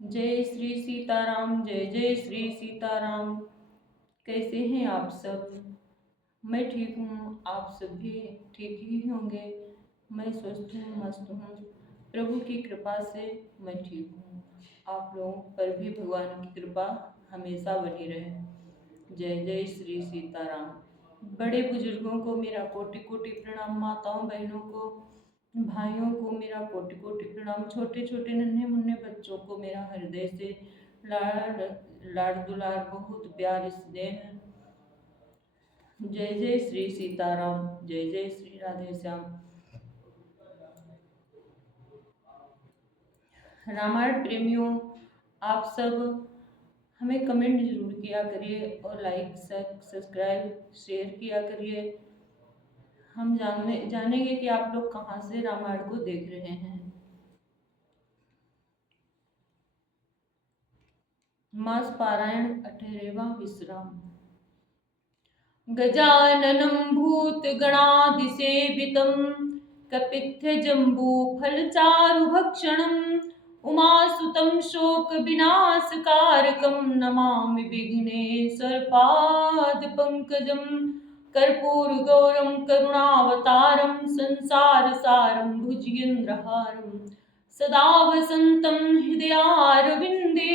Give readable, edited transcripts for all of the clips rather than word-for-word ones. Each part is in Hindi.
जय श्री सीताराम। जय जय श्री सीताराम। कैसे हैं आप सब? मैं ठीक हूँ, आप सब भी ठीक ही होंगे। मैं स्वस्थ हूँ, मस्त हूँ। प्रभु की कृपा से मैं ठीक हूँ। आप लोगों पर भी भगवान की कृपा हमेशा बनी रहे। जय जय श्री सीताराम। बड़े बुजुर्गों को मेरा कोटि कोटि प्रणाम, माताओं बहनों को, भाइयों को मेरा कोटि कोटि प्रणाम, छोटे छोटे नन्हे मुन्ने बच्चों को मेरा हृदय से लाड़ लाड़ दुलार, बहुत प्यार स्नेह। जय जय श्री सीताराम। जय जय श्री राधे श्याम। रामायण प्रेमियों, आप सब हमें कमेंट जरूर किया करिए और लाइक सब्सक्राइब शेयर किया करिए। हम जानेंगे कि आप लोग कहाँ से रामायण को देख रहे हैं। मास पारायण 18वां विश्राम। गजाननं भूतगणाधिसेवितं कपित्थजम्बूफलचारुभक्षणम् उमासुतं शोकविनाशकारकं नमामि विघ्नेश्वरपादपङ्कजं कर्पूरगौरं करुणावतारं संसारसारं भुजगेन्द्रहारं सदा वसन्तं हृदयारविन्दे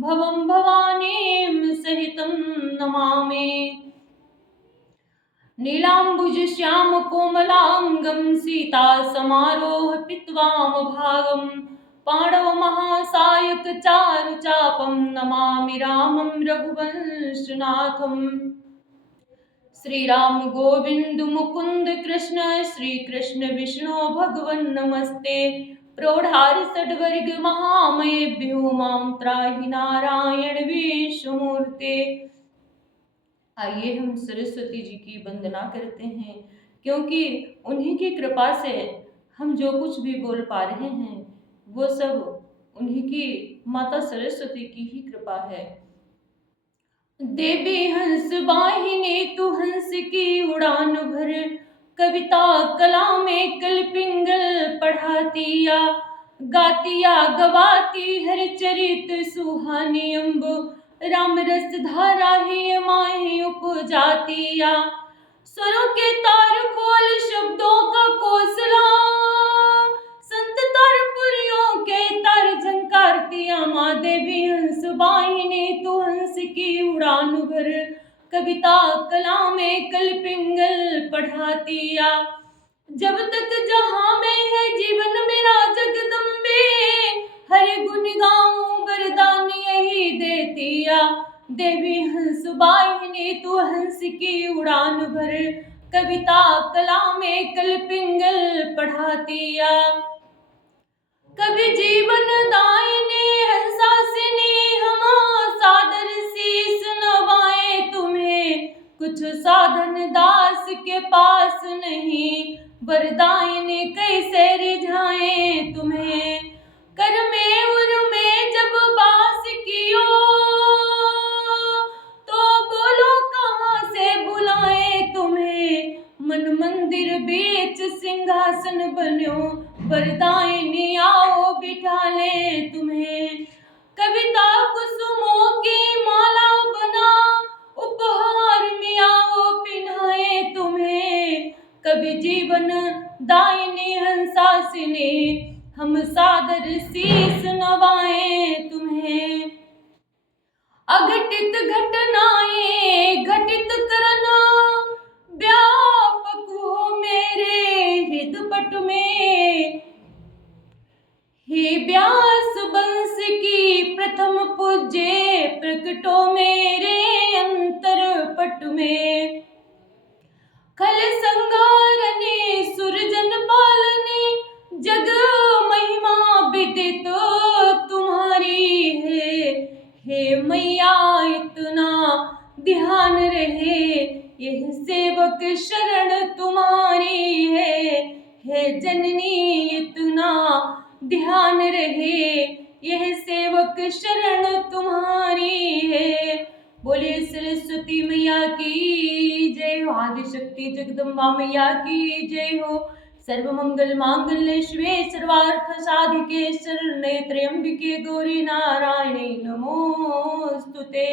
भवं भवानीं सहितं नमामि। नीलाम्बुजश्यामकोमलाङ्गं सीतासमारोहपित्वामभागं पाणवमहासायकचारुचापं नमामि रामं रघुवंशनाथम्। श्रीराम गोविन्द मुकुन्द कृष्ण श्रीकृष्ण विष्णु भगवन् नमस्ते। प्रौढ़ारि षड्वर्ग महामयेभ्यो मां त्राहि नारायण विश्वमूर्ते। आइए हम सरस्वती जी की वंदना करते हैं, क्योंकि उन्हीं की कृपा से हम जो कुछ भी बोल पा रहे हैं वो सब उन्हीं की माता सरस्वती की ही कृपा है। देवी हंस वाहिनी तू हंस की उड़ान भर, कविता कला में कल पिंगल पढ़ाती या गाती या गवाती हर चरित सुहानी अम्ब राम रस धारा ही माही उपजाती या स्वरों के तार खोल शब्दों का कोसला संत तारपुरियों के तार झंकारतिया माँ देवी हंस वाहिनी तू हंस की उड़ान भर, कविता कला में कल पिंगल पढ़ातिया जब तक जहां में है जीवन मेरा जगदम्बे हरे गुण गाऊं वरदान यही देतिया देवी हंस वाहिनी तू हंस की उड़ान भर, कविता कला में कल पिंगल पढ़ातिया कभी जीवन दायिनी हंसासिनी हम सादर शीस नवाए तुम्हें कुछ साधन दास के पास नहीं वरदायिनी कैसे रिझाए तुम्हें कर में उर में जब बास कियो तो बोलो कहाँ से बुलाए तुम्हें मन मंदिर बीच सिंहासन बन्यो वरदायिनी आओ बिठा ले तुम्हें कविता कुसुमों की माला बना उपहार में आओ पिन्हाए तुम्हें कभी जीवन दायिनी हंसासिनी हम सादर शीस नवाए तुम्हें अघटित घटनाएं घटित करना व्यापक हो मेरे हृदपट में हे व्यास वंश की प्रथम पूज्य प्रकटो मेरे अंतर पट में खल संघारने सुरजन पालने जग महिमा विदित तुम्हारी है हे मैया इतना ध्यान रहे यह सेवक शरण तुम्हारी है जननी इतना ध्यान रहे यह सेवक शरण तुम्हारी है। बोले सरस्वती मैया की जय हो, आदिशक्ति जगदम्बा मैया की जय हो, सर्वमंगल मांगल्ये शिवे सर्वार्थ साधिके शरण्ये त्र्यंबिके गौरी नारायणी नमोस्तुते।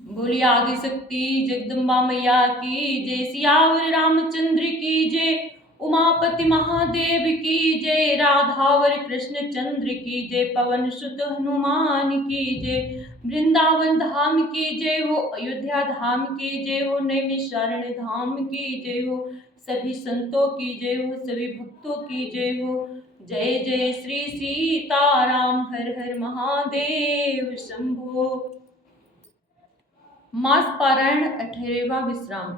बोलिए आदि शक्ति जगदम्बा मैया की जय, सियावर रामचंद्र की जय, उमापति महादेव की जय, राधावर कृष्ण चंद्र की जय, पवन सुत हनुमान की जय, वृंदावन धाम की जय हो, अयोध्या धाम की जय हो, नैमिषारण्य धाम की जय हो, सभी संतों की जय हो, सभी भक्तों की जय हो। जय जय श्री सीताराम, हर हर महादेव शंभो। मास पारायण 18वां विश्राम।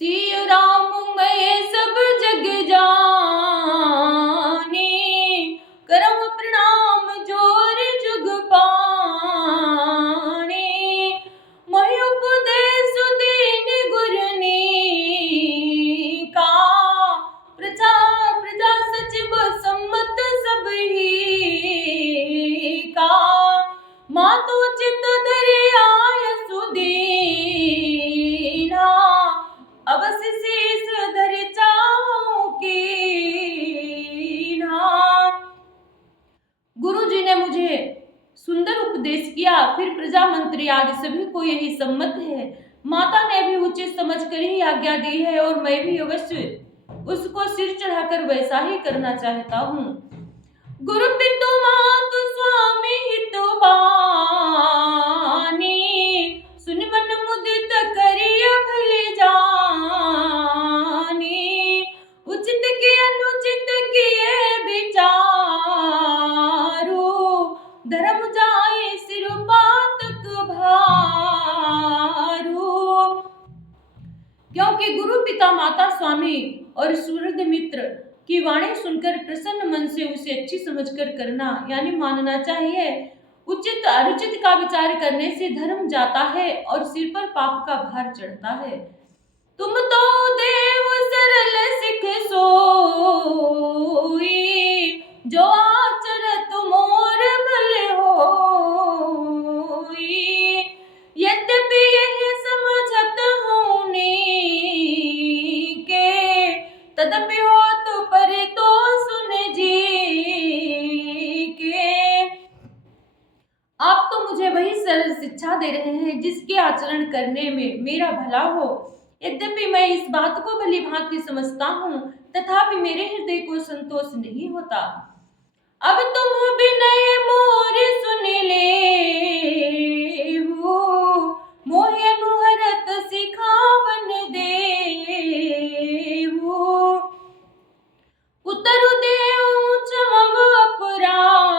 सिय राम मैं सब जग जानी, करम प्रणाम जोर जुग पानी, मोहि उपदेश दीन गुरनी का, प्रजा प्रजा सचिव सम्मत सब ही का, मातु चित धरि आय सुदीना, अब शीस धरि चाहूं कीन्हा। गुरु जी ने मुझे सुंदर उपदेश किया, फिर प्रजा मंत्री आदि सभी को यही सम्मत है। माता ने भी उचित समझकर ही आज्ञा दी है और मैं भी अवश्य उसको सिर चढ़ाकर वैसा ही करना चाहता हूँ। गुरु पितु मातु स्वामी हितु बानी, सुन मन मुदित करिय भले जानी, उचित की अनुचित किए विचारु, धर्म जाए सिर पातक भारू। क्योंकि गुरु पिता माता स्वामी और सुहृद मित्र की वाणी सुनकर प्रसन्न मन से उसे अच्छी समझकर करना यानी मानना चाहिए। उचित अनुचित का विचार करने से धर्म जाता है और सिर पर पाप का भार चढ़ता है। तुम तो देव सरल सिख सोई, जो आचरत मोर भल होई, यद्यपि यही समझत हूँ के, तदपि हो तो पर तो सुन जी के। आप तो मुझे वही सरल शिक्षा दे रहे हैं जिसके आचरण करने में मेरा भला हो। यद्यपि मैं इस बात को भली भांति समझता हूँ, तथापि मेरे हृदय को संतोष नहीं होता। अब तुम विनय मोर सुन ले हो, मोहि अनुहरत सिखावन दे हो, उतरु देव क्षमव अपराधो,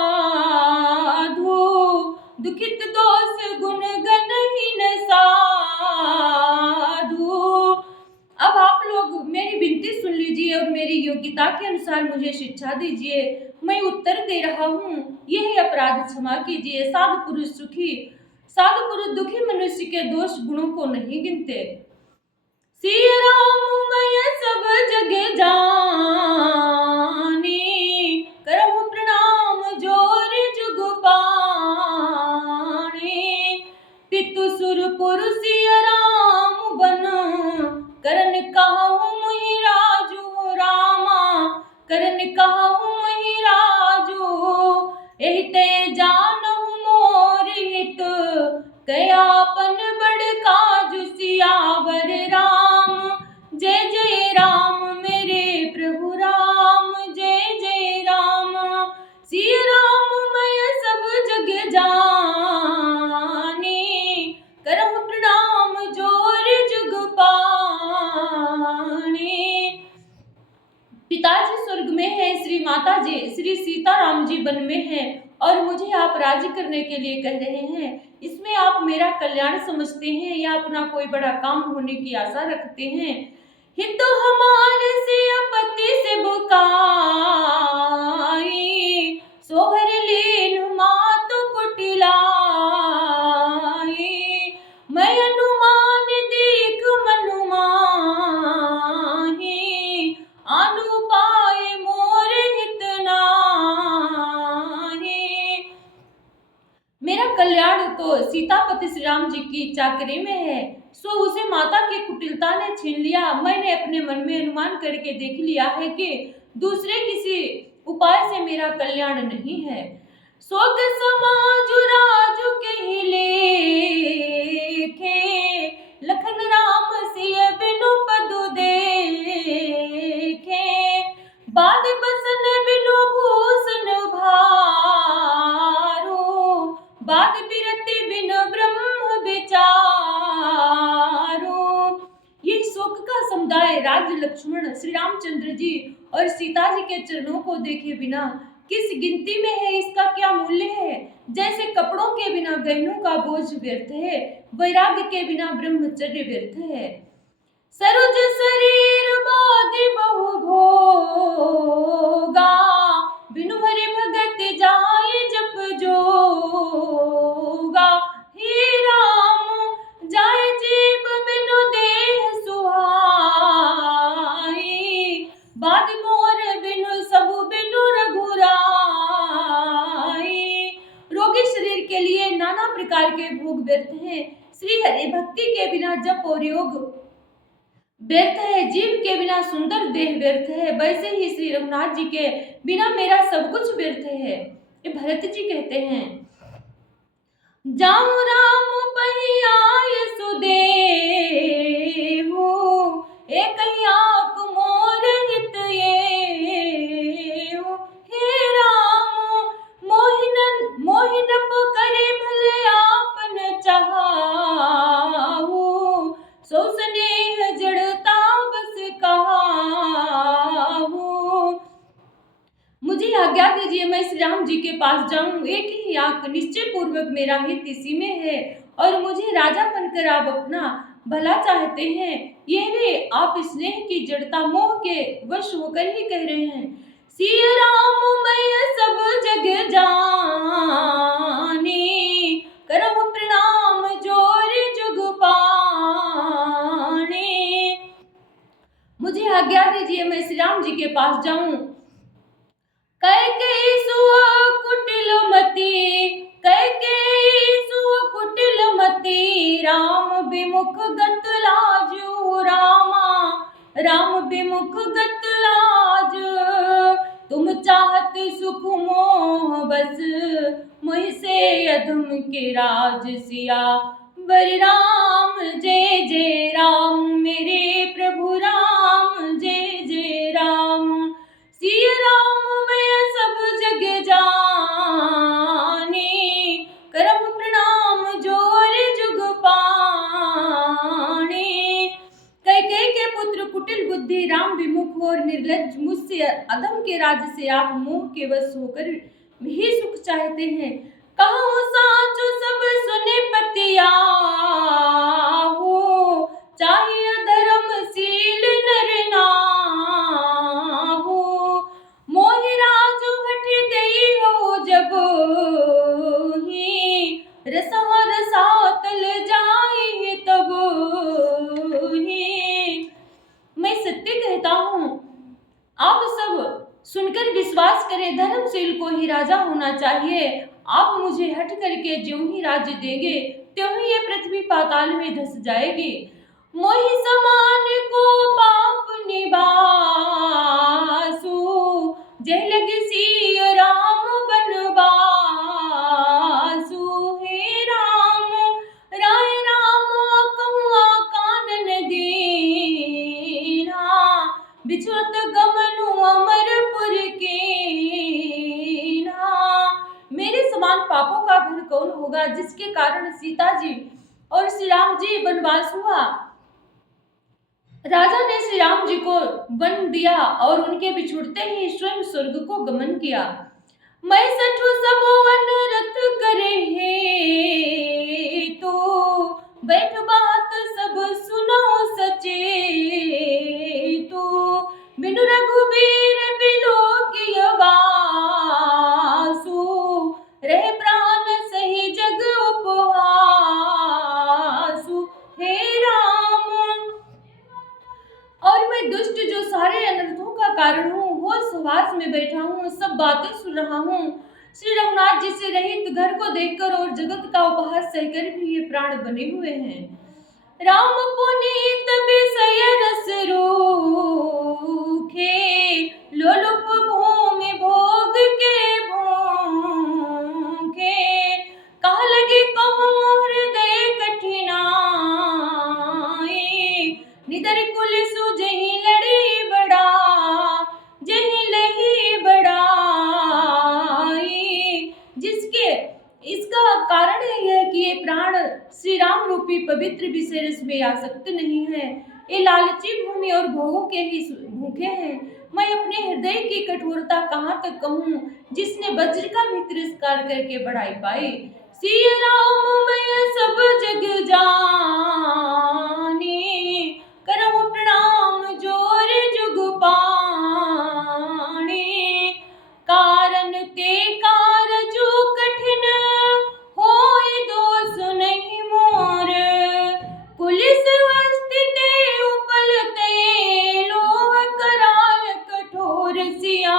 दुखित दोष गुण गणहीन साधु। अब आप लोग मेरी विनती सुन लीजिए और मेरी योग्यता के अनुसार मुझे शिक्षा दीजिए। मैं उत्तर दे रहा हूँ, यही अपराध क्षमा कीजिए। साधु पुरुष सुखी, साधु पुरुष दुखी मनुष्य के दोष गुणों को नहीं गिनते। सिय राम मैं सब जग जानी, करहु प्रणाम जोर जुग पानी, पितु सुर पुर सिय राम बन, करन कहूँ मुहि राजू रामा, करन कहूँ मुहि राजू, एहि ते जानहु मोर हित, कयापन बड़ काजु सियावर राम। जय जय राम मेरे प्रभु राम, जय जय राम। सिय राम मैं सब जग जानी, करहु प्रणाम जोर जुग पानी। पिताजी स्वर्ग में है, श्री माता जी श्री सीताराम जी वन में है और मुझे आप राजी करने के लिए कह रहे हैं। इसमें आप मेरा कल्याण समझते हैं या अपना कोई बड़ा काम होने की आशा रखते हैं। हित हमारे से पति से बुकाई, सोहर लीन मातु कुटिलाई, मैं अनुमान देख मनुमाही, अनुपाय मोर हित नाही। मेरा कल्याण तो सीतापति श्री राम जी की की चाकरी में है, सो उसे माता की कुटिलता ने छीन लिया। मैंने अपने मन में अनुमान करके देख लिया है कि दूसरे किसी उपाय से मेरा कल्याण नहीं है। सोग समाज राजु के ही लेखे, लखन राम सिय बिनु पदु देखे। बाद बसन बिनु भूषण भारो, बाद बिरति बिन ब्रह्म विचारो। ये शोक का समुदाय राज लक्ष्मण, श्री रामचंद्र जी और सीता जी के चरणों को देखे बिना किस गिनती में है, इसका क्या मूल्य है। जैसे कपड़ों के बिना गहनों का बोझ व्यर्थ है, वैराग्य के बिना ब्रह्मचर्य व्यर्थ है। सरोज शरीर बाधि बहु भोगा, बिनु हरि भगत जाय जप जोगा। हे राम जाय जीव बिनु देह सुहाई, बाद मोर बिनु सबु बिनु रघुराई। रोगी शरीर के लिए नाना प्रकार के भोग व्यर्थ हैं, श्री हरि भक्ति के बिना जप और योग व्यर्थ है, जीव के बिना सुंदर देह व्यर्थ है। वैसे ही श्री रघुनाथ जी के बिना मेरा सब कुछ व्यर्थ है। ये भरत जी कहते हैं, जाऊं राम पहियाय सुदेहु, एक आंख मोर हित येहु। हे राम मोहिन करे भले आपन चाहु, सो स्नेह जड़ता बस कहाहु। मुझे आज्ञा दीजिए मैं श्री राम जी के पास जाऊं। एक ही आंख निश्चय पूर्वक मेरा हित इसी में है, और मुझे राजा बनकर आप अपना भला चाहते हैं। यह भी आप स्नेह की जड़ता मोह के वश होकर ही कह रहे हैं। सिय राम मैं सब जग जानी, करहु प्रणाम जोर जुग पानी। मुझे आज्ञा दीजिए मैं श्री राम जी के पास जाऊं। कैकेयी सुआ कुटिल मति, कैकेयी सुआ कुटिल मति, राम विमुख गत लाजू। रामा राम विमुख गत लाज, तुम चाहत सुख मोह बस, मोहि से अधम के राज सिया। बरि राम जय जय राम, मेरे प्रभु राम जय जय राम। सिय राम मैं सब जग जानी, करहु प्रणाम जोर जुग पानी। कैकेयी के पुत्र कुटिल बुद्धि, राम विमुख और निर्लज्ज, मुझसे अधम के राज्य से आप मोह के वश होकर ही सुख चाहते हैं। कहूँ साचु सब सुने पतियाहु, चाहिए धर्मशील नर नाहु। मोहि राजु हठ देई हो जब ही, रसह रसातल जाई तब ही। मैं सत्य कहता हूँ, आप सब सुनकर विश्वास करें, धर्मशील को ही राजा होना चाहिए। आप मुझे हट करके ज्यों ही राज्य देंगे, त्यों ही ये पृथ्वी पाताल में धस जाएगी। मोहि समान को पाप निबासु, जय लगे सिय राम बनवासु। हे राम राय राम कहूँ कानन दीना, बिछुत गमनु अमरपुर कीना। मेरे समान पापों का घर कौन होगा, जिसके कारण सीता जी और श्री राम जी वनवास हुआ। राजा ने श्री राम जी को वन दिया और उनके बिछुड़ते ही स्वयं स्वर्ग को गमन किया। मैं सठु सब वन रथ करे है तो, बैठ बात सब सुनो सचे तो। बिनु रघुबीर बिलोकिय वासु, रहे प्राण सही जग उपहासु। हे राम और मैं दुष्ट जो सारे अनर्थों का कारण हूँ, होश हवास में बैठा हूँ, सब बातें सुन रहा हूँ। श्री रघुनाथ जी से रहित घर को देखकर और जगत का उपहास सहकर भी ये प्राण बने हुए हैं। राम पुनीत विषय रस रूखे, लोलुप भूमि भोग के भूखे। कहा लगे कहूँ हृदय कठिनाई, निदर कुल सुजहि लड़ी बड़ा, जही लही बड़ाई। जिसके इसका कारण यह है कि ये प्राण श्री राम रूपी पवित्र विषय रस में आसक्त नहीं है। ये लालची भूमि और भोगों के ही भूखे हैं। मैं अपने हृदय की कठोरता कहाँ तक कहूँ, जिसने वज्र का भी तिरस्कार करके बढ़ाई पाई। सिया राम मैं सब जग जानी, करहु प्रणाम जोर जुग पाणी। कारण ते कारजु कठिन, होय दोष नहीं मोर। पुलिस हस्ती ते उपल ते, लोह कराल कठोर सिया।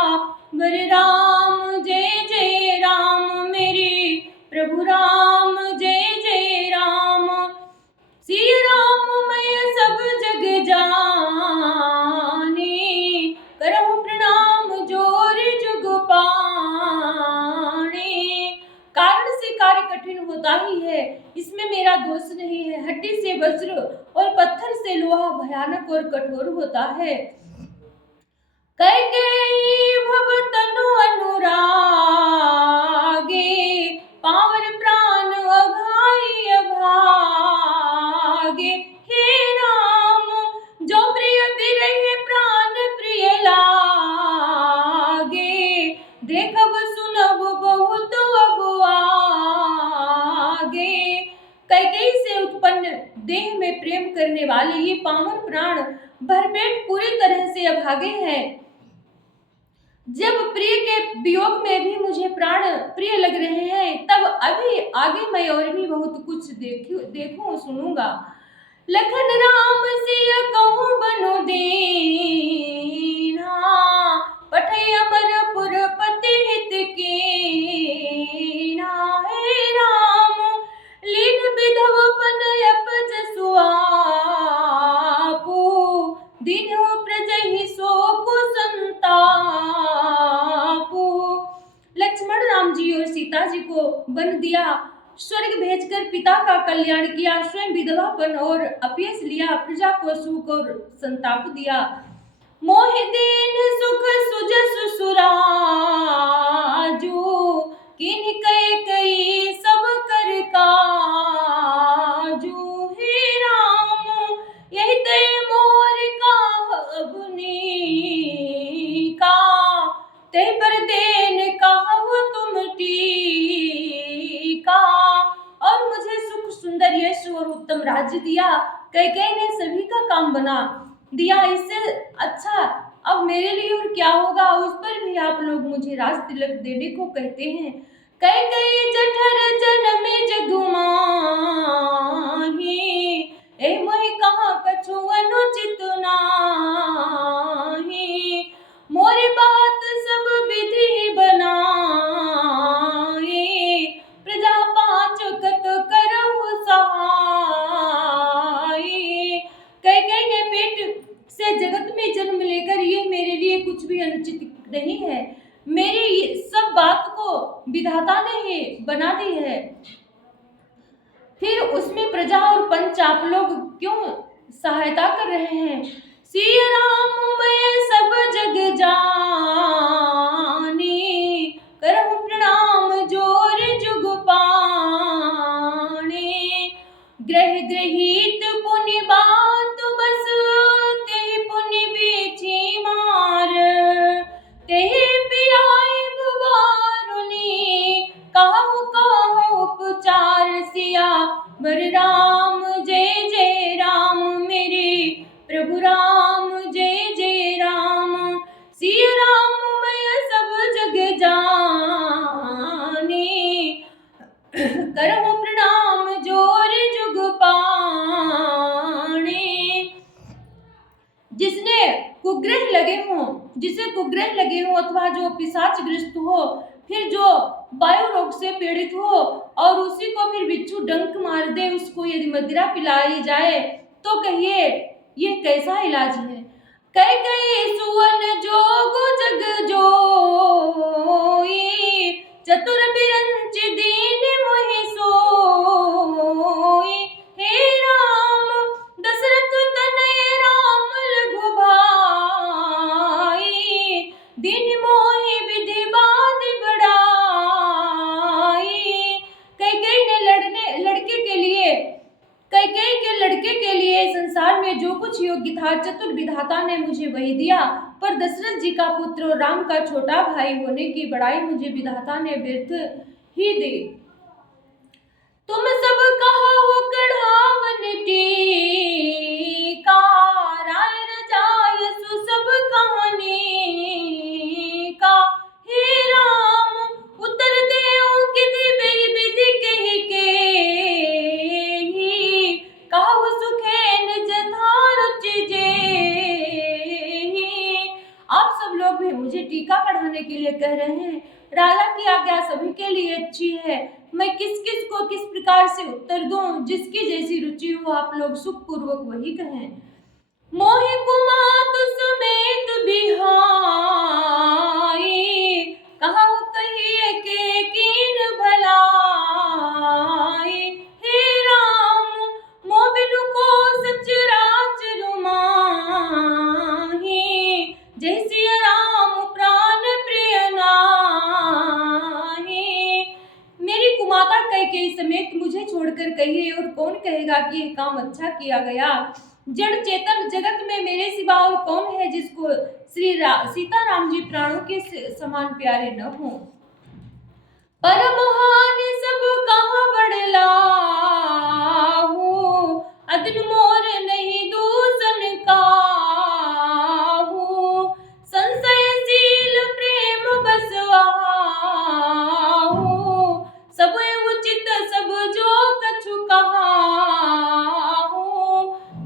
वर राम जय जय राम मेरे प्रभु राम जय जय राम। सिया राम मैं सब जग जानी, करहु प्रणाम जोर जुग पाणी। कारण से कार्य कठिन होता ही है, इसमें मेरा दोष नहीं है। हड्डी से वज्र और पत्थर से लोहा भयानक और कठोर होता है। कैकेयी भव तनु अनुरागे, पावन प्राण अघाई अभागे। हे राम जो प्रिय बिरह प्राण प्रिय लागे, देखब सुनब बहुत अब आगे। कैकेयी से उत्पन्न देह में प्रेम करने वाले ये पावन प्राण भरपेट पूरी तरह से अभागे हैं। जब प्रिय के वियोग में भी मुझे प्राण प्रिय लग रहे हैं, तब अभी आगे मैं और भी बहुत कुछ देखूं सुनूंगा। लखन राम सिया कहूँ बनु दीना, पठै अमरपुर पति हित कीना। हे राम लीन विधवपन अपज सुआपू, दीनहु प्रजहि शोक संतापू। लक्ष्मण राम जी और सीता जी को वन दिया, स्वर्ग भेजकर पिता का कल्याण किया, स्वयं विधवापन और अपयश लिया, प्रजा को सुख और संताप दिया। मोहि दीन सुख सुजस सुराजू, किन्हि कैकेयी सब कर काजू। हे राम यही ते मोर काह अबुनीका, ते पर देन कहु तुम टीका। और मुझे सुख सुंदर यश और उत्तम राज्य दिया। कैकेयी ने सभी का काम बना दिया, इससे अच्छा अब मेरे लिए और क्या होगा। उस पर भी आप लोग मुझे राज तिलक देने को कहते हैं। कैकेयी जठर जन्मे जगुमाही, ए मोहि कहाँ कछु अनुचित नाही। मोरी बात सब विधि बनाए, प्रजा पाँच कत करहु सहाय। कैकेयी ने पेट से जगत में जन्म लेकर ये मेरे लिए कुछ भी अनुचित नहीं है, मेरी सब बात को विधाता ने ही बना दी है। फिर उसमें प्रजा और पंच आप लोग क्यों सहायता कर रहे हैं। सिया राम मैं सब जग जानी, करहु प्रणाम जोर जुग पाणी। ग्रह ग्रहित पुनि बात बस, तेहि पुनि बीची मार। तेहि पियाई भुवारुनी, कहु कहु उपचार सिया। वर राम जय जय राम मेरे प्रभु राम जय जय राम। सिया राम मैं सब जग जानी, करहु प्रणाम जोर जुग पाणी। जिसने कुग्रह लगे हों, जिसे कुग्रह लगे हो अथवा जो पिशाच ग्रस्त हो, फिर जो वायु रोग से पीड़ित हो और उसी को फिर बिच्छू डंक मार दे, उसको यदि मदिरा पिलाई जाए तो कहिए ये कैसा इलाज है। कई कई सुवन जोग जग जोई, चतुर बिरंच दीन मोहि सोई। हे राम दशरथ तनय राम लघु भाई, दीन मोहि विधि बाधि बढ़ाई। कैकेयी ने कैकेयी के लड़के के लिए संसार में जो कुछ योग्य था चतुर विधाता ने मुझे वही दिया, पर दशरथ जी का पुत्र और राम का छोटा भाई होने की बड़ाई मुझे विधाता ने व्यर्थ ही दी। तुम सब कहो कढ़ावन टीका, राय रजाय सुसब कहानी का। हे राम उत्तर देऊ किधि विधि कहि केहि, कहु सुखेन जथा रुचि जेहि। आप सब लोग भी मुझे टीका पढ़ाने के लिए कह रहे हैं। राजा की आज्ञा सभी के लिए अच्छी है, मैं किस किस को किस प्रकार से उत्तर दूं, जिसकी जैसी रुचि हो आप लोग सुखपूर्वक वही कहें। मोहि कुमात समेत बिहाई, कहु कहिए के कीन भलाई। हे राम मोह बिनु को सचराचर माही, जय सिया राम प्राण प्रिय नाहि। मेरी कुमाता कैकेयी समेत मुझे छोड़कर कहिए और कौन कहेगा कि यह काम अच्छा किया गया। जड़ चेतन जगत में मेरे सिवा और कौन है जिसको सीता राम जी प्राणों के समान प्यारे न हो। परम हानि सब कहाँ बढ़लाहू, अदन मोर नहीं दूषण काहू। संशयशील प्रेम बसवाहू, सब उचित सब जो कछु कहाहू।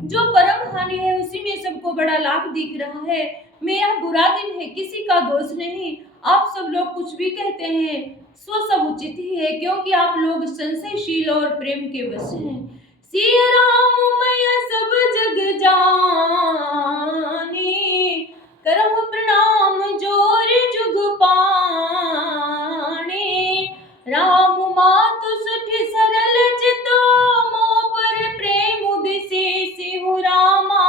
जो परम हानि है उसी में सबको बड़ा लाभ दिख रहा है। मेरा बुरा दिन है किसी का दोष नहीं। आप सब लोग कुछ भी कहते हैं सो सब उचित ही है, क्योंकि आप लोग संशयशील और प्रेम के वश हैं। सिया राम मैं सब जग जानी, करहु प्रणाम जोर जुग पानी। राम मातु सुठि सरल चितो, मोह पर प्रेम विशेषी हो रामा,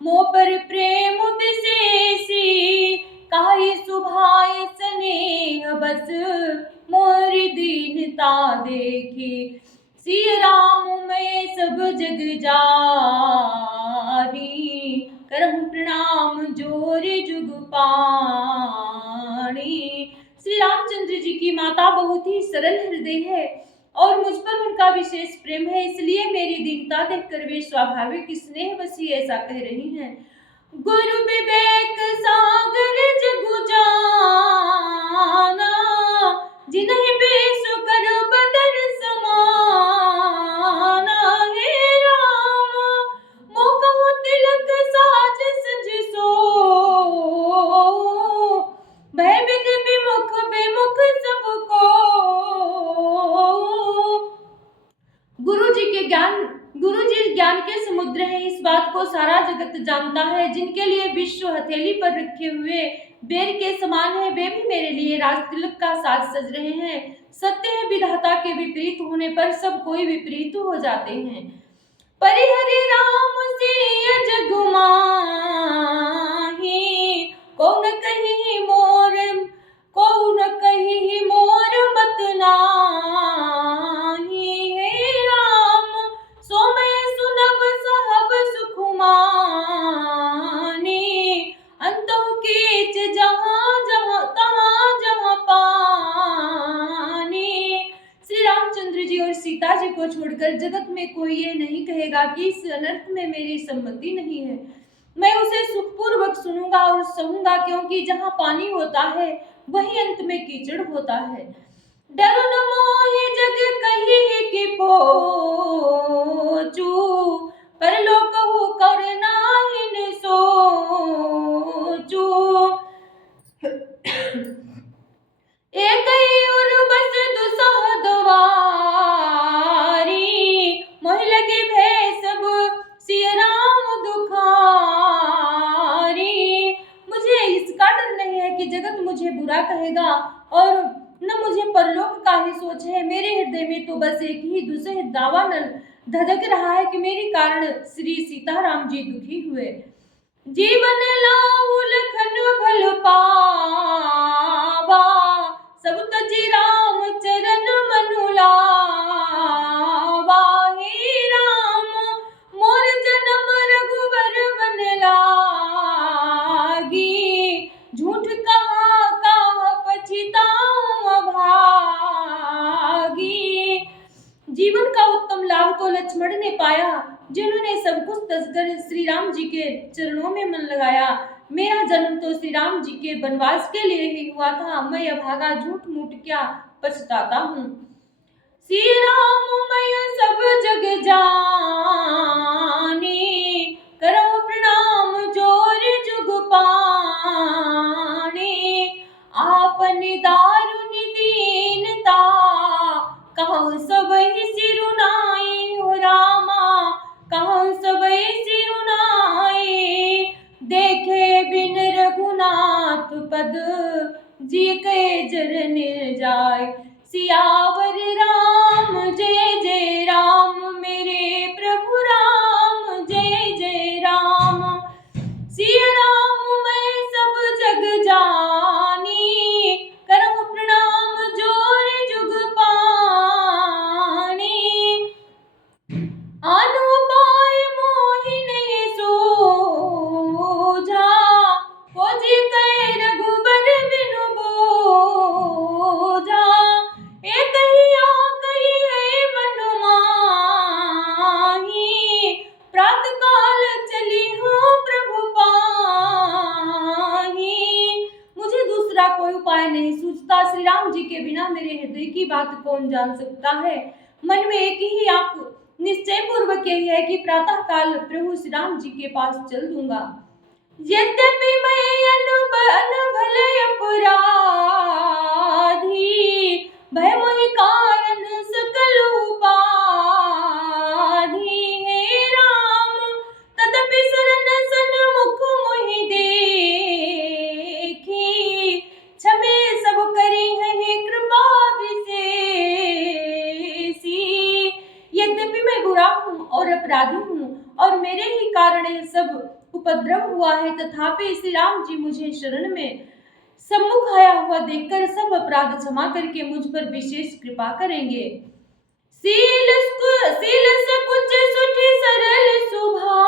मोह पर प्रेम विशेषी। काहि सुभाय स्नेह बस, मोरी दीनता देखी। सिया राम मैं सब जग जानी, करहु प्रणाम जोर जुग पानी। श्री रामचंद्र जी की माता बहुत ही सरल हृदय है और मुझ पर उनका विशेष प्रेम है, इसलिए मेरी दीनता देखकर वे स्वाभाविक स्नेह वशी ऐसा कह रही हैं। गुरु विवेक सागर जगु जाना, जिन्हें बेसु कर बदर समाना। हे राम मोह कहु तिलक साज सज सोऊ, भय बिन विमुख विमुख सबको। गुरु जी ज्ञान के समुद्र हैं, इस बात को सारा जगत जानता है। जिनके लिए विश्व हथेली पर रखे हुए बेर के समान है, वे भी मेरे लिए राज तिलक का साज सज रहे हैं। सत्य है विधाता के विपरीत होने पर सब कोई विपरीत हो जाते हैं। परिहरि राम सिय जग माही, कौन कहि मोर मत नाही। हे राम सो मैं सुनब सहब सुख मानी, अंतहु कीच जहाँ पानी। श्री रामचंद्र जी और सीता जी को छोड़कर जगत में कोई ये नहीं कहेगा कि इस अनर्थ में मेरी सम्मति नहीं है। मैं उसे सुखपूर्वक सुनूंगा और सहूंगा, क्योंकि जहाँ पानी होता है वही अंत में कीचड़ होता है। डर न मोहि जग कहिए कि पोचू, परलोकहु कर नाहिन सोचू। एक उर दावानल धधक रहा है कि मेरे कारण श्री सीताराम जी दुखी हुए। जीवन लाऊ लखन भल पावा, सब तजी राम चरण मनु लावा। हे राम मोर जन्म रघुवर बन लागी, झूठ कहा कहा पछिताऊं अभागी। जीवन का उत्तम लाभ तो लक्ष्मण ने पाया, जिन्होंने सब कुछ तजकर श्री राम जी के चरणों में मन लगाया। मेरा जन्म तो श्री राम जी के वनवास के लिए ही हुआ था, मैं अभागा झूठ मूठ क्या पछताता हूँ। श्री राम मैं सब जग जानी, करो प्रणाम जोर जुग पानी। आपन दारुण दीनता, कहूँ सबहि सिरुनाई हो रामा, कहूँ सबहि सिरुनाई। देखे बिन रघुनाथ पद, जी के जर निर्जाय। सियावर राम जय जय राम, मेरे प्रभु राम जय जय राम। सिया राम मैं सब जग जानी, करहु प्रणाम जोर जुग पानी। आनो पाय मोहि नहीं सूझा, खोजी कै रघुबर बिनु बोझा। एक ही आकहि है मनु माही, प्रात काल चली हूँ प्रभु पाही। मुझे दूसरा कोई उपाय नहीं सूझता, श्री राम जी के बिना मेरे हृदय की बात कौन जान सकता है। मन में एक ही आप निश्चय पूर्वक यही है कि प्रातः काल प्रभु श्री राम जी के पास चल दूंगा। यद्यपि मैं अनभल अपराधी, भय मोहि कारण सकल उपाधि। हे राम तदपि शरण सन्मुख मोहि देखी, क्षमे सब करी है कृपा विशेषी। यद्यपि मैं बुरा हूँ और अपराधी हूँ और मेरे ही कारण यह सब उपद्रव हुआ है, तथापि श्री राम जी मुझे शरण में सम्मुख आया हुआ देखकर सब अपराध क्षमा करके मुझ पर विशेष कृपा करेंगे। सील सकुच सुठि सरल सुभाओ,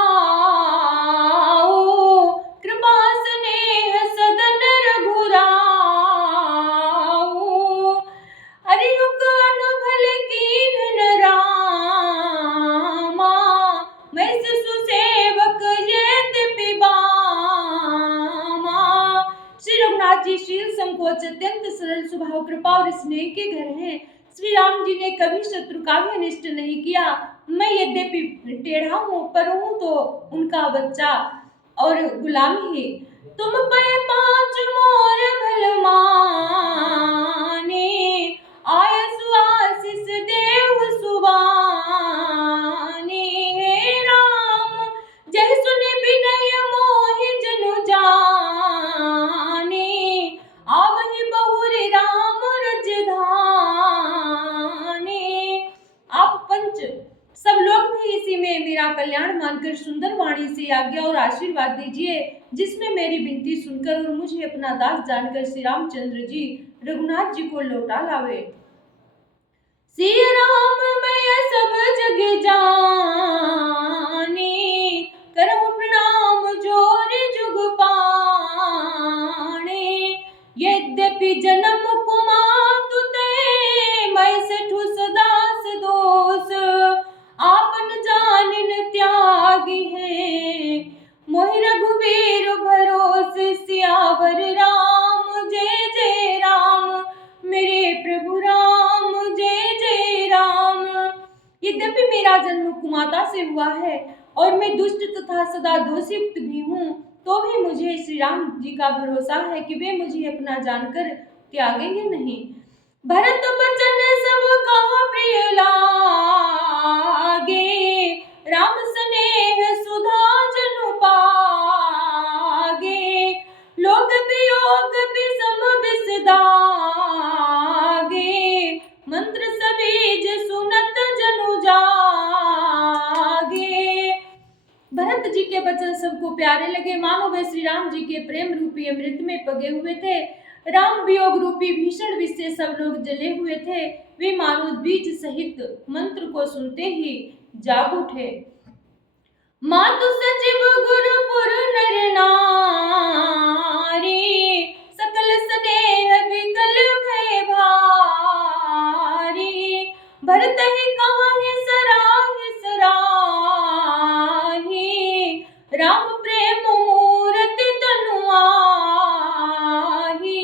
कृपा स्नेह सदन रघुराओ। हरियुग अनभल कीन्ह रामा, मैं शिशु सेवक यद्यपि बामा। श्री रघुनाथ जी शील संकोच अत्यंत सरल स्वभाव कृपा और स्नेह के घर हैं। श्री राम जी ने कभी शत्रु का भी अनिष्ट नहीं किया। मैं यद्यपि टेढ़ा हूँ पर हूँ तो उनका बच्चा और गुलाम ही। तुम पे पाँच मोर भल माने, आयसु आशीष देव सुबानी। हे राम जय सुनि विनय मोहि जनु जानी, आवहि बहुरि राम रजधानी। आप पंच सब लोग भी इसी में मेरा कल्याण मानकर सुंदर वाणी से आज्ञा और आशीर्वाद दीजिए, जिसमें मेरी विनती सुनकर और मुझे अपना दास जानकर श्री रामचंद्र जी रघुनाथ जी को लौटा लावे। श्री राम मैं सब जग जानी, करहु प्रणाम जोर जुग पानी। यद्यपि जन्म कुमातु ते, मैं सठु सदास दोष। आपन जानिन त्यागी है, मोहि रघुबीर भरोस। सियावर राम जय जय राम, मेरे प्रभु राम जय जय राम। यद्यपि मेरा जन्म कुमाता से हुआ है और मैं दुष्ट तथा सदा दोषयुक्त भी हूँ, तो भी मुझे श्री राम जी का भरोसा है कि वे मुझे अपना जानकर त्यागेंगे नहीं। भरत बचन सब कहा प्रिय लागे, राम स्नेह सुधा जनु पागे। लोक वियोग विषम विष दागे, मंत्र सबीज सुनत जनु जा। भरत जी के वचन सबको प्यारे लगे, मानो वे श्री राम जी के प्रेम रूपी अमृत में पगे हुए थे। राम वियोग रूपी भीषण विष से सब लोग जले हुए थे। वे मानो बीज सहित मंत्र को सुनते ही जाग उठे। मातु सचिव गुरुपुर नर नारी, सकल स्नेह विकल भय भारी। भरत ही कहाहि सराहि सराहि, राम प्रेम मूरति तनु आहि।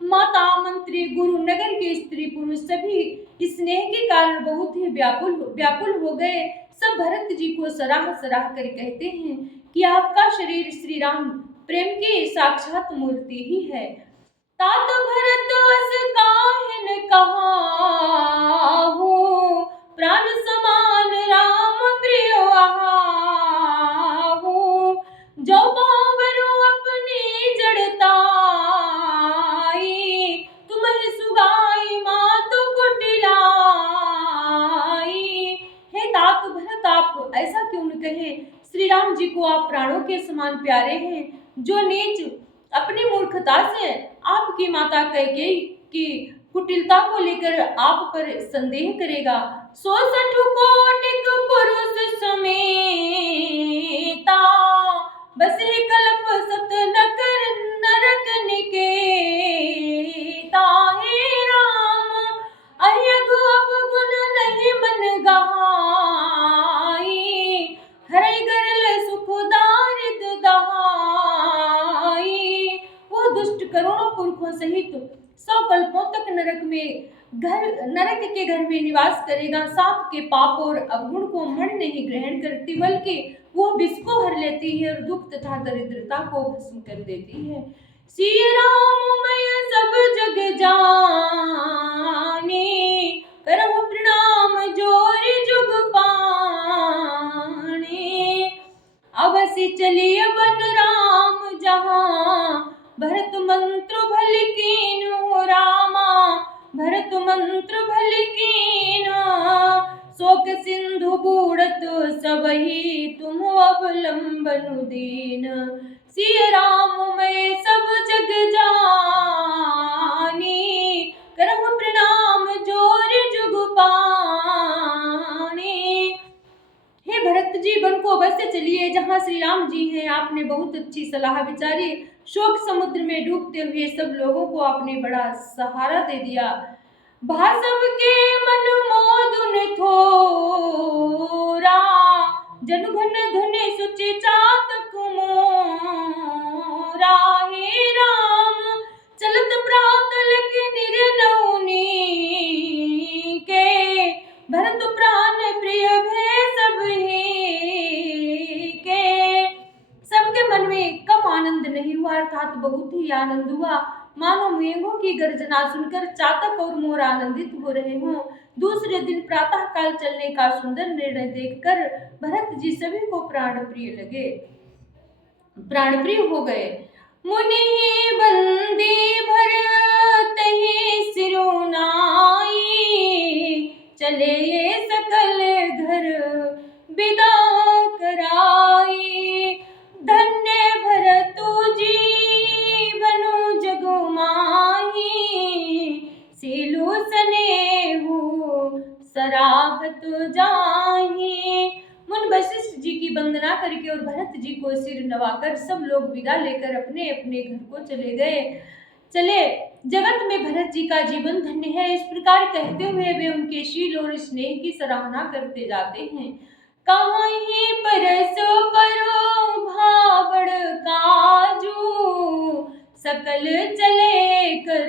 माता मंत्री गुरु नगर के स्त्री पुरुष सभी स्नेह के कारण बहुत ही व्याकुल हो गए। सब भरत जी को सराह सराह कर कहते हैं कि आपका शरीर श्री राम प्रेम की साक्षात मूर्ति ही है। तात भरत अस काहिन कहाहु, प्राण समान राम प्रिय आहाहु। जो बावरो अपनी जड़ताई, तुम्हें सुगाई मातु कुटिलाई। हे तात भरत, आप ऐसा क्यों न कहे, श्री राम जी को आप प्राणों के समान प्यारे हैं। जो नीच अपनी मूर्खता से आपकी माता कैकेयी की कुटिलता को लेकर आप पर संदेह करेगा, 66 कोटिक पुरुष समेता, बस ही कल्प सत नकर नरक निकेता। हे राम अयग अवगुण नहीं मन गाई, हरै गरल सुख दारिद दहाई। वो दुष्ट करोड़ों पुरखों सहित 100 कल्पों तक नरक के घर में निवास करेगा। सांप के पाप और अवगुण को मण नहीं ग्रहण करती, बल्कि वो विष को हर लेती है और दुख तथा दरिद्रता को भस्म कर देती है। सिय राम मैं सब जग जानी, करहु प्रणाम जोर जुग पानी। अवश्य चलिए बन राम जहाँ, भरत मंत्र भल कीन्हु रामा, भरत मंत्र भल कीन्हा। शोक सिंधु बूढ़त सबहि, तुम अवलंबनु दीन। सिय राम मैं सब जग जानी, करहु प्रणाम जोर जुग पानी। हे भरत जी, वन को अवश्य चलिए जहाँ श्री राम जी हैं। आपने बहुत अच्छी सलाह विचारी। शोक समुद्र में डूबते हुए सब लोगों को आपने बड़ा सहारा दे दिया। भासव के मन मोदुन थोरा, जनु घन धुनि सुचि चातक मोरा। हे राम चलत प्रातल के निर्नौनी के, भरत प्राण प्रिय भय सब ही के। सबके मन में कम आनंद नहीं हुआ, अर्थात बहुत ही आनंद हुआ। मानो मेघों की गर्जना सुनकर चातक और मोर आनंदित हो रहे हों। दूसरे दिन प्रातः काल चलने का सुंदर निर्णय देखकर भरत जी सभी को प्राण प्रिय हो गए। मुनि बंदी भरत ही सिरुनाई, चले ये सकल घर विदा कराई। धन्य भरतु जीवनु जगु माही, सीलु सनेहु सराहत जाही। मुन वशिष्ठ जी की वंदना करके और भरत जी को सिर नवाकर सब लोग विदा लेकर अपने अपने घर को चले। जगत में भरत जी का जीवन धन्य है। इस प्रकार कहते हुए वे उनके शील और स्नेह की सराहना करते जाते हैं। कहीं परसो परो भावड़ काजू, सकल चले कर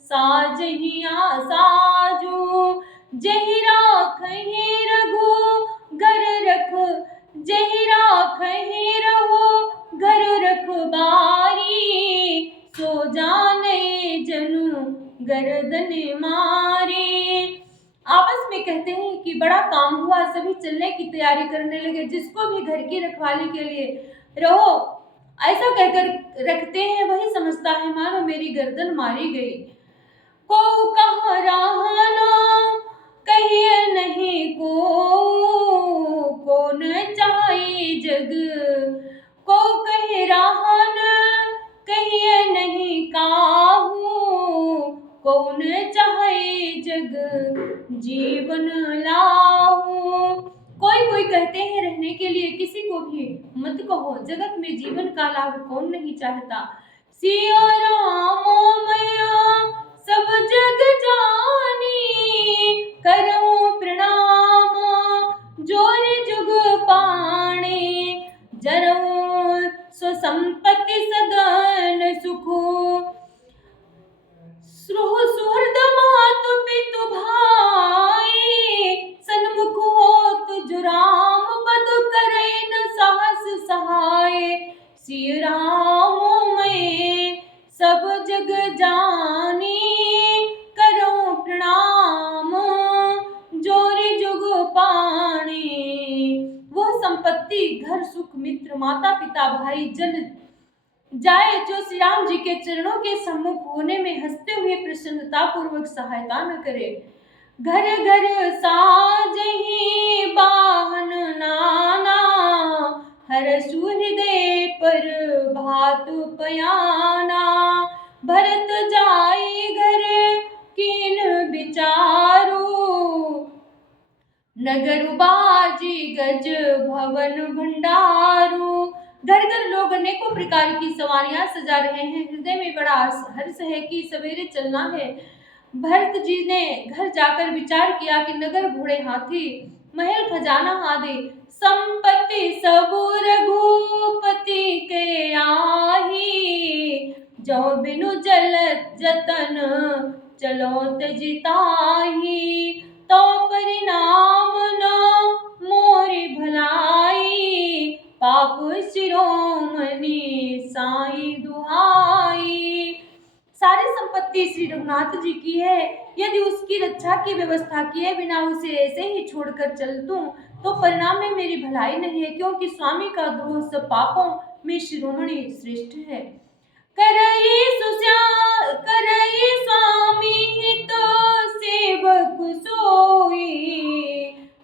साजहिया साजू। जहि राखहि रघु घर रख, जहि राखहि रहो घर रखबारी। सो जाने जनु गर्दन मारी। आपस में कहते हैं कि बड़ा काम हुआ, सभी चलने की तैयारी करने लगे। जिसको भी घर की रखवाली के लिए रहो ऐसा कहकर रखते हैं, वही समझता है मानो मेरी गर्दन मारी गई। को कहा रहना कहिए नहीं को न चाहिए जग, को कहे राहन कहिए नहीं काहू, कौन चाहे जग जीवन लाहू। कोई कोई कहते हैं रहने के लिए किसी को भी मत कहो, जगत में जीवन का लाभ कौन नहीं चाहता। सिया रामो मैया सब जग जानी, करो प्रणाम जोर जुग पाणे, जरऊ सो संपत्ति सदन सुखो, सुहृद मातु पितु भाई, सन्मुख होत जो राम पद करे न साहस सहाय। श्री राम मैं सब जग जानी, करो प्रणाम जोर जुग पाणे। वह संपत्ति घर सुख मित्र माता पिता भाई जन जाए जो श्री राम जी के चरणों के सम्मुख होने में हंसते हुए प्रसन्नता पूर्वक सहायता न करे। घर घर साजहि बाहन नाना, हर सुहृदय पर भातु पयाना। भरत जाई घर कीन विचारो, नगर बाजी गज भवन भंडारो। घर घर लोग अनेकों प्रकार की सवारियां सजा रहे हैं, हृदय में बड़ा हर्ष है कि सवेरे चलना है। भरत जी ने घर जाकर विचार किया कि नगर घोड़े हाथी महल खजाना आदि संपत्ति सब रघुपति के आही, जो बिनु जल जतन चलो तजिताही, तो परिणाम न मोरी भलाई, पाप शिरोमणि साई दुहाई। सारी संपत्ति श्री रघुनाथ जी की है, यदि उसकी रक्षा की व्यवस्था किए बिना उसे ऐसे ही छोड़कर चल दूं तो परिणाम में मेरी भलाई नहीं है, क्योंकि स्वामी का द्रोह सब पापों में शिरोमणि श्रेष्ठ है। करई स्वामी हित सेवक सोई,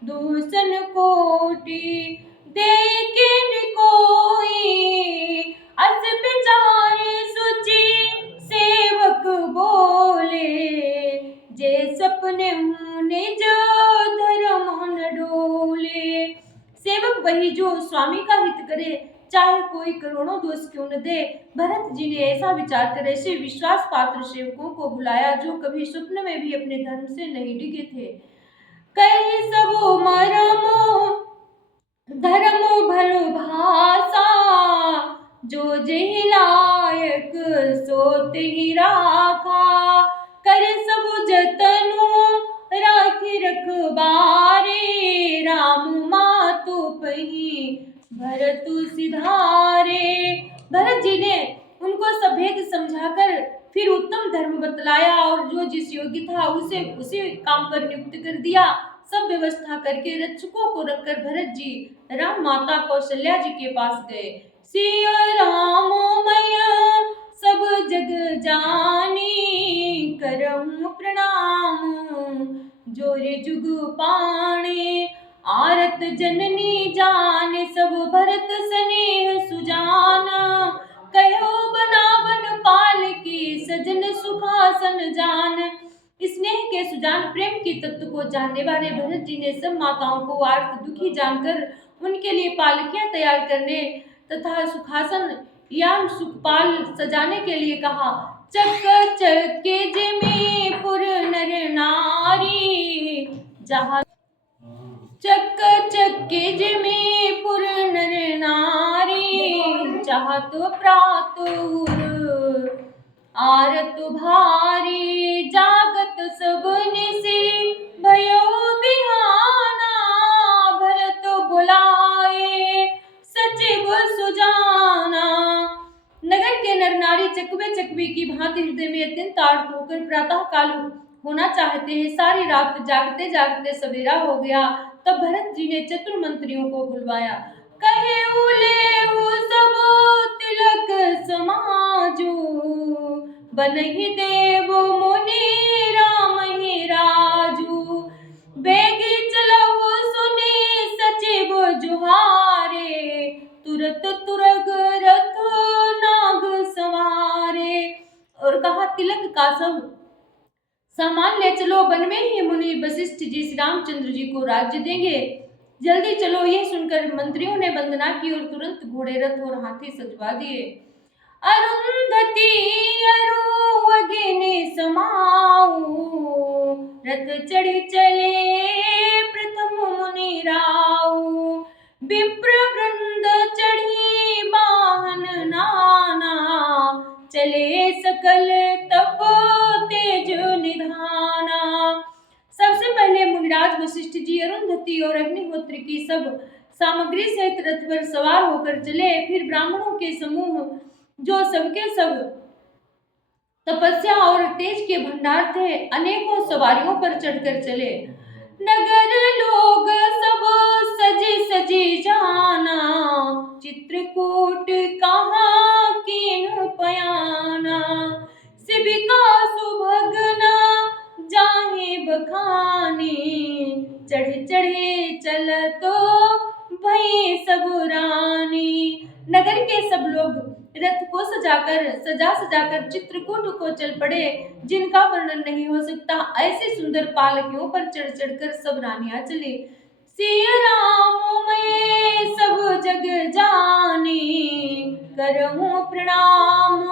दूषण कोटि देखे कोई, अस विचारे सुचि सेवक बोले, जे सपने निज धर्म न डोले। सेवक वही जो स्वामी का हित करे, चाहे कोई करोड़ों दोष क्यों न दे। भरत जी ने ऐसा विचार कर ऐसे विश्वास पात्र सेवकों को बुलाया जो कभी स्वप्न में भी अपने धर्म से नहीं डिगे थे। कई सब मरमो धर्म भलो भाषा, जो जेहि लायक सोत ही राखा, करे सब जतनु राखी रखबारे, राम मातु पही भरतु सिधारे। भरत जी ने उनको सब भेद समझाकर फिर उत्तम धर्म बतलाया और जो जिस योग्य था उसे उसी काम पर नियुक्त कर दिया। सब व्यवस्था करके रक्षकों को रखकर भरत जी राम माता कौशल्या जी के पास गए। सिया राम मैया सब जग जानी, करहूं प्रणाम जोरे जुग पाणे, आरत जननी जान सब भरत स्नेह सुजाना, कहो बनावन पाल की सजन सुखासन जान। स्नेह के सुजान प्रेम के तत्व को जानने वाले भरत जी ने सब माताओं को आर्त दुखी जानकर उनके लिए पालकियां तैयार करने तथा सुखासन या सुखपाल सजाने के लिए कहा। चक चके जिमी पुर नर नारी, जहाँ चक चके जिमी पुर नर नारी, चाहत प्रातुर आरत भारी, जागत सब निसी भयो बिहाना, भरत बुलाए सचिव सुजाना। नगर के नर नारी चकवे चकवी की भांति हृदय में अत्यंत आर्त होकर प्रातः काल होना चाहते हैं। सारी रात जागते जागते सवेरा हो गया, तब भरत जी ने चतुर मंत्रियों को बुलवाया। कहे उले सब तिलक समाजो, बनहि देव मुनि राम ही राजू, बेगी चलहु सुनि सचिव जुहारे, सब सामान ले चलो, वन में ही मुनि वशिष्ठ जी श्री रामचंद्र जी को राज्य देंगे। जल्दी चलो। यह सुनकर मंत्रियों ने वंदना की और तुरंत घोड़े, रथ और हाथी सजवा दिए। अरुंधति अरु अग्नि समाऊ, रथ चढ़ी चले प्रथम मुनि राऊ। विप्र वृंद चढ़ी वाहन नाना, चले सकल तप तेज निधाना। सबसे पहले मुनिराज वशिष्ठ जी अरुंधति और अग्निहोत्र की सब सामग्री सहित रथ पर सवार होकर चले। फिर ब्राह्मणों के समूह जो सबके सब तपस्या और तेज के भंडार थे, अनेकों सवारियों पर चढ़कर चले। नगर लोग सब सजे सजे जाना, चित्रकूट कहाँ कीन्हु पयाना। शिबिका सुभगन जाहे बखानी, चढ़े चढ़े चलतो भई सब रानी। नगर के सब लोग रथ को सजा सजाकर चित्रकूट को चल पड़े, जिनका वर्णन नहीं हो सकता। ऐसे सुंदर पालकियों पर चढ़ चढ़कर सब रानियां चली। सिया राम मैं सब जग जानी, करहूं प्रणाम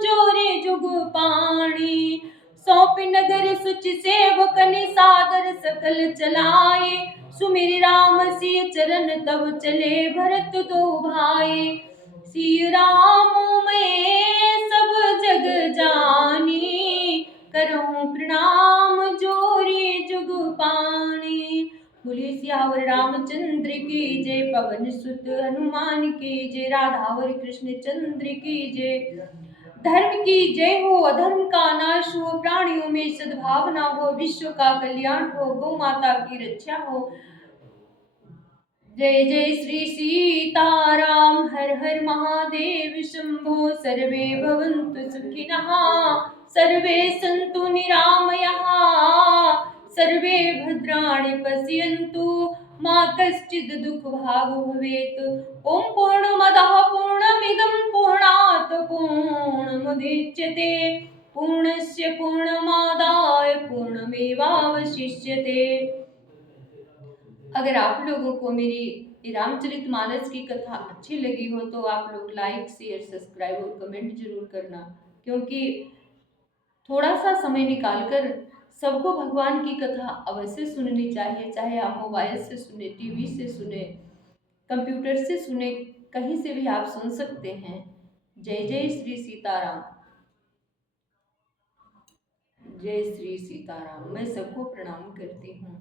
जोरे जुग पाणी। सौंपी नगर सुच सेवकन सादर सकल चलाए, सुमिर राम सिय चरण तब चले भरत दो भाई। सिय राम मैं सब जग जानी, करहूं प्रणाम जोरे जुग पाणी। बोलिए सियावर रामचंद्र की जय, पवन सुत हनुमान की जय, राधा और कृष्ण चंद्र की जय। धर्म की जय हो, अधर्म का नाश हो, प्राणियों में सद्भावना हो, विश्व का कल्याण हो, गौ माता की रक्षा हो। जय जय श्री सीताराम, हर हर महादेव शंभो। सर्वे भवन्तु सुखिनः, सर्वे सन्तु निरामयाः, सर्वे भद्राणि पश्यन्तु मा कश्चित् दुःखभाग् भवेत्। ॐ पूर्णमदः पूर्णमिदं पूर्णात् पूर्णमुदच्यते, पूर्णस्य पूर्णमादाय पूर्णमेवावशिष्यते। अगर आप लोगों को मेरी रामचरितमानस की कथा अच्छी लगी हो तो आप लोग लाइक, शेयर, सब्सक्राइब और कमेंट जरूर करना, क्योंकि थोड़ा सा समय निकालकर सबको भगवान की कथा अवश्य सुननी चाहिए। चाहे आप मोबाइल से सुने, टीवी से सुने, कंप्यूटर से सुने, कहीं से भी आप सुन सकते हैं। जय जय श्री सीताराम। जय श्री सीताराम। मैं सबको प्रणाम करती हूँ।